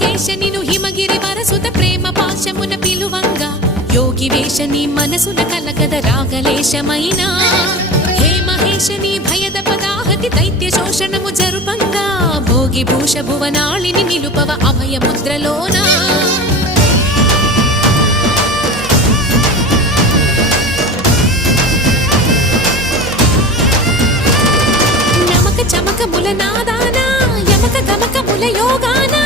పులికేశ నిను హిమగిరి వరసుత ప్రేమ పాశమున పిలువంగా యోగి వేష నీ మనసున కలగద రాగలేశమైనా హే మహేశ నీ భయద పదాహతి దైత్య శోషణము జరుపంగా భోగి భూష భువనాళిని నిలుపవ అభయ ముద్రలోనా నమక చమక ముల నాదానా యమక గమక ముల యోగానా